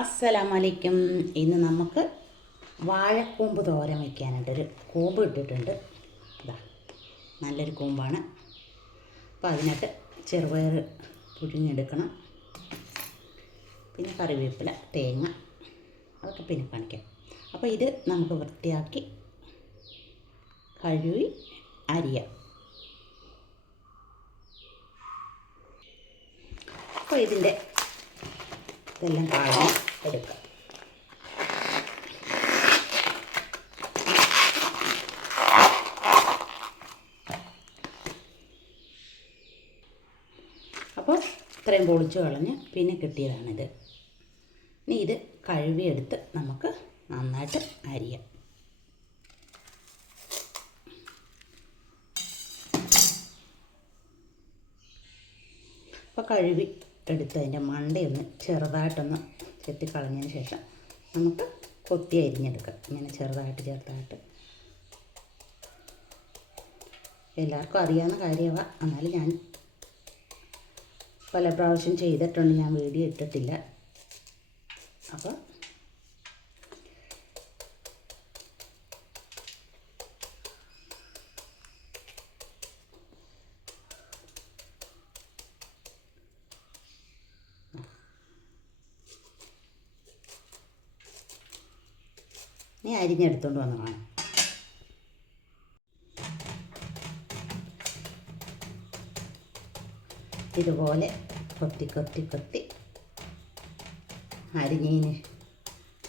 അസ്സലാമലൈക്കും. ഇന്ന് നമുക്ക് വാഴക്കൂമ്പ് തോരൻ വയ്ക്കാനായിട്ടൊരു കൂമ്പ് ഇട്ടിട്ടുണ്ട്. ഇതാ നല്ലൊരു കൂമ്പാണ്. അപ്പോൾ അതിനകത്ത് ചെറുപയർ പുഴുങ്ങിയെടുക്കണം, പിന്നെ കറിവേപ്പില, തേങ്ങ, അതൊക്കെ പിന്നെ കാണിക്കാം. അപ്പോൾ ഇത് നമുക്ക് വൃത്തിയാക്കി കഴുകി അരിയാം. അപ്പോൾ ഇതെല്ലാം കളഞ്ഞ് എടുക്കാം. അപ്പോൾ ഇത്രയും പൊളിച്ച് കളഞ്ഞ് പിന്നെ കിട്ടിയതാണിത്. ഇനി ഇത് കഴുകിയെടുത്ത് നമുക്ക് നന്നായിട്ട് അരിയാം. അപ്പോൾ കഴുകി എടുത്ത് അതിൻ്റെ മണ്ടയൊന്ന് ചെറുതായിട്ടൊന്ന് ചെത്തിക്കളഞ്ഞതിന് ശേഷം നമുക്ക് കൊത്തി അരിഞ്ഞെടുക്കാം. ഇങ്ങനെ ചെറുതായിട്ട് എല്ലാവർക്കും അറിയാവുന്ന കാര്യമാണ്. എന്നാലും ഞാൻ പല പ്രാവശ്യം ചെയ്തിട്ടുണ്ട്, ഞാൻ വീഡിയോ ഇട്ടിട്ടില്ല. അപ്പോൾ നീ അരിഞ്ഞെടുത്തോണ്ട് വന്ന് കാണാം. ഇതുപോലെ കൊത്തി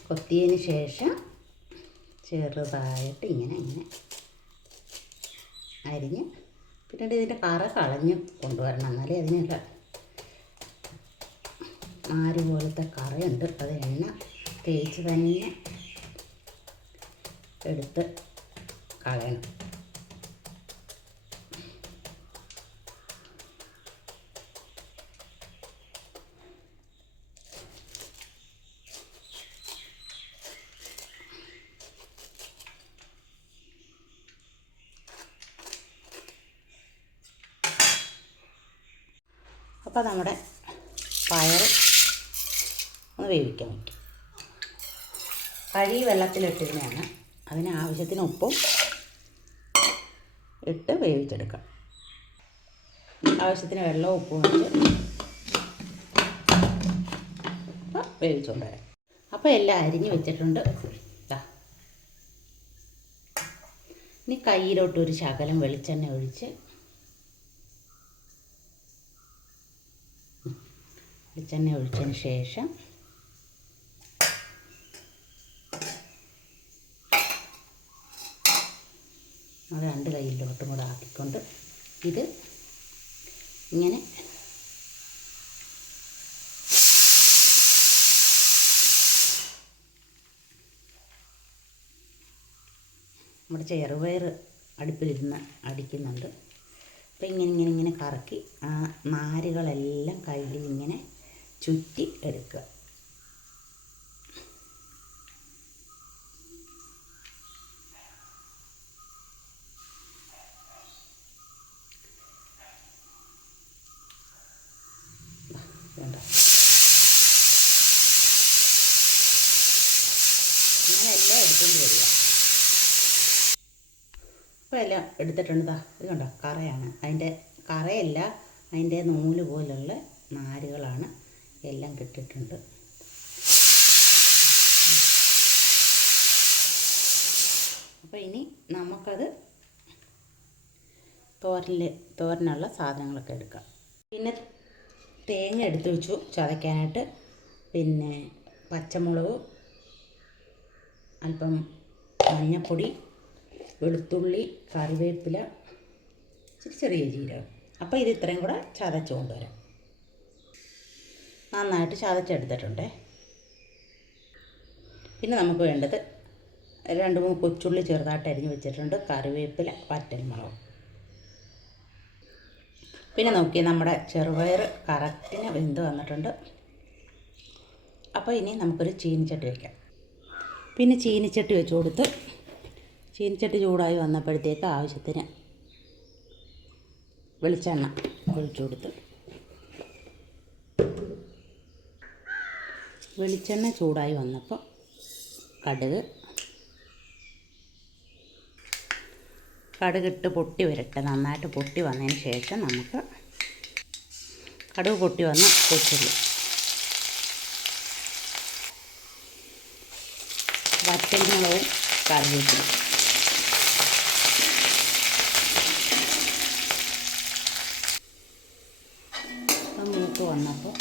കൊത്തിയതിന് ശേഷം ചെറുതായിട്ട് ഇങ്ങനെ അരിഞ്ഞ് പിന്നീട് ഇതിൻ്റെ കറ കളഞ്ഞ് കൊണ്ടുവരണം. എന്നാലേ അതിനുള്ള നാര് പോലത്തെ കറയുണ്ട്, അത് എണ്ണ തേച്ച് തന്നെ എടുത്ത് കളയണം. അപ്പോൾ നമ്മുടെ പയർ ഒന്ന് വേവിക്കാൻ വയ്ക്കും. കഴുകി വെള്ളത്തിലിട്ടിരുന്നതാണ്. അതിന് ആവശ്യത്തിന് ഉപ്പും ഇട്ട് വേവിച്ചെടുക്കാം. ആവശ്യത്തിന് വെള്ളവും ഉപ്പും വെച്ച് അപ്പോൾ വേവിച്ചുകൊണ്ട് വരാം. അപ്പോൾ എല്ലാം അരിഞ്ഞ് വെച്ചിട്ടുണ്ട്. ഇനി കയ്യിലോട്ട് ഒരു ശകലം വെളിച്ചെണ്ണ ഒഴിച്ച് ഒഴിച്ചതിന് ശേഷം അത് രണ്ട് കയ്യിലോട്ടും കൂടെ ആക്കിക്കൊണ്ട് ഇത് ഇങ്ങനെ നമ്മുടെ ചെറുപയർ അടുപ്പിലിരുന്ന് അടിക്കുന്നുണ്ട്. അപ്പോൾ ഇങ്ങനെ കറക്കി ആ നാരുകളെല്ലാം കയ്യിൽ ഇങ്ങനെ ചുറ്റി എടുക്കുക. ഇങ്ങനെ എല്ലാം എടുത്തുകൊണ്ട് വരിക. അപ്പോൾ എല്ലാം എടുത്തിട്ടുണ്ട്. ഇത് കണ്ടോ, കറയാണ്. അതിൻ്റെ കറയല്ല, അതിൻ്റെ നൂല് പോലുള്ള നാരുകളാണ് എല്ലാം കിട്ടിയിട്ടുണ്ട്. അപ്പോൾ ഇനി നമുക്കത് തോരനുള്ള സാധനങ്ങളൊക്കെ എടുക്കാം. പിന്നെ തേങ്ങ എടുത്ത് വെച്ചു ചതയ്ക്കാനായിട്ട്. പിന്നെ പച്ചമുളക്, അല്പം മഞ്ഞൾപ്പൊടി, വെളുത്തുള്ളി, കറിവേപ്പില, ചെറിയ ജീരകം. അപ്പോൾ ഇത് ഇത്രയും കൂടെ ചതച്ച് കൊണ്ടുവരാം. നന്നായിട്ട് ചതച്ചെടുത്തിട്ടുണ്ട്. പിന്നെ നമുക്ക് വേണ്ടത് 2-3 കൊച്ചുള്ളി ചെറുതായിട്ട് അരിഞ്ഞ് വെച്ചിട്ടുണ്ട്, കറിവേപ്പില, വറ്റൽമുളക്. പിന്നെ നോക്കി നമ്മുടെ ചെറുപയർ കറക്റ്റിന് വെന്ത് വന്നിട്ടുണ്ട്. അപ്പോൾ ഇനി നമുക്കൊരു ചീനിച്ചട്ടി വയ്ക്കാം. പിന്നെ ചീനിച്ചട്ടി വെച്ച് കൊടുത്ത് ചീനിച്ചട്ടി ചൂടായി വന്നപ്പോഴത്തേക്ക് ആവശ്യത്തിന് വെളിച്ചെണ്ണ ഒഴിച്ചു കൊടുത്ത് വെളിച്ചെണ്ണ ചൂടായി വന്നപ്പോൾ കടുകിട്ട് പൊട്ടി വരട്ടെ. നന്നായിട്ട് പൊട്ടി വന്നതിന് ശേഷം നമുക്ക് കടുക് പൊട്ടി വന്ന് കൊച്ചുള്ളി, വറ്റൽമുളകും കറിവേപ്പിലയും മൂത്ത് വന്നപ്പോൾ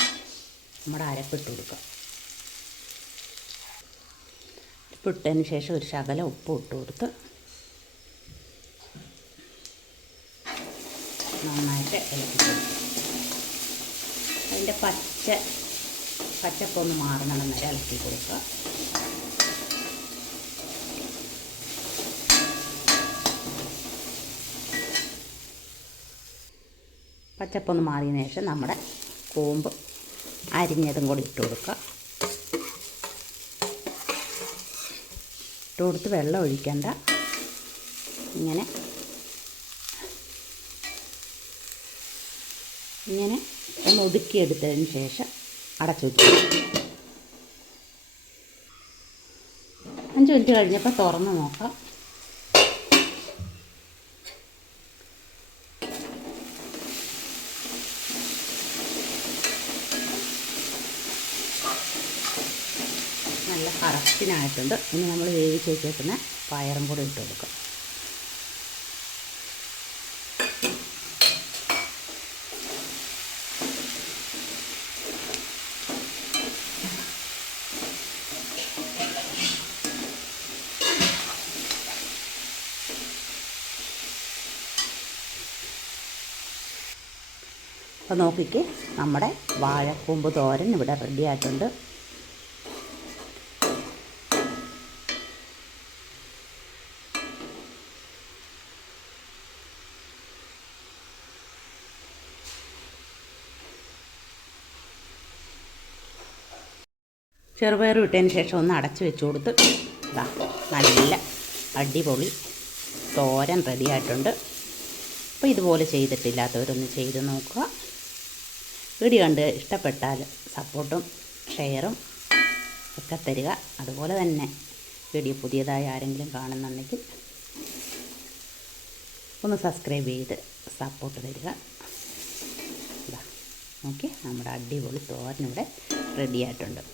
നമ്മുടെ അരപ്പിട്ട് കൊടുക്കാം. അരപ്പിട്ടതിന് ശേഷം ഒരു ശകലം ഉപ്പ് ഇട്ട് കൊടുത്ത് നന്നായിട്ട് ഇളക്കി കൊടുക്കും. അതിൻ്റെ പച്ചപ്പൊന്ന് മാറുന്നിടം വരെ ഇളക്കി കൊടുക്കുക. പച്ചപ്പൊന്ന് മാറിയതിന് ശേഷം നമ്മുടെ കൂമ്പ് അരിഞ്ഞതും കൂടി ഇട്ട് കൊടുക്കുക. ഇട്ട് കൊടുത്ത് വെള്ളം ഒഴിക്കണ്ട. ഇങ്ങനെ ഒന്ന് ഒതുക്കിയെടുത്തതിന് ശേഷം അടച്ചു വയ്ക്കുക. 5 മിനിറ്റ് കഴിഞ്ഞപ്പോൾ തുറന്ന് നോക്കാം. നല്ല കറക്റ്റിനായിട്ടുണ്ട്. ഇനി നമ്മൾ വേവിച്ച് വെച്ചേക്കുന്ന പയറും കൂടി ഇട്ട് കൊടുക്കാം. അപ്പോൾ നോക്കിക്ക്, നമ്മുടെ വാഴക്കൂമ്പ് തോരൻ ഇവിടെ റെഡി ആയിട്ടുണ്ട്. ചെറുപയർ ഇട്ടതിന് ശേഷം ഒന്ന് അടച്ച് വെച്ച് കൊടുത്ത് നല്ല അടിപൊളി തോരൻ റെഡി ആയിട്ടുണ്ട്. അപ്പോൾ ഇതുപോലെ ചെയ്തിട്ടില്ലാത്തവരൊന്ന് ചെയ്ത് നോക്കുക. വീഡിയോ കണ്ട് ഇഷ്ടപ്പെട്ടാൽ സപ്പോർട്ടും ഷെയറും ഒക്കെ തരിക. അതുപോലെ തന്നെ വീഡിയോ പുതിയതായി ആരെങ്കിലും കാണുന്നുണ്ടെങ്കിൽ ഒന്ന് സബ്സ്ക്രൈബ് ചെയ്ത് സപ്പോർട്ട് തരിക. ഓക്കെ, നമ്മുടെ അടിപൊളി തോരൻ ഇവിടെ റെഡി ആയിട്ടുണ്ട്.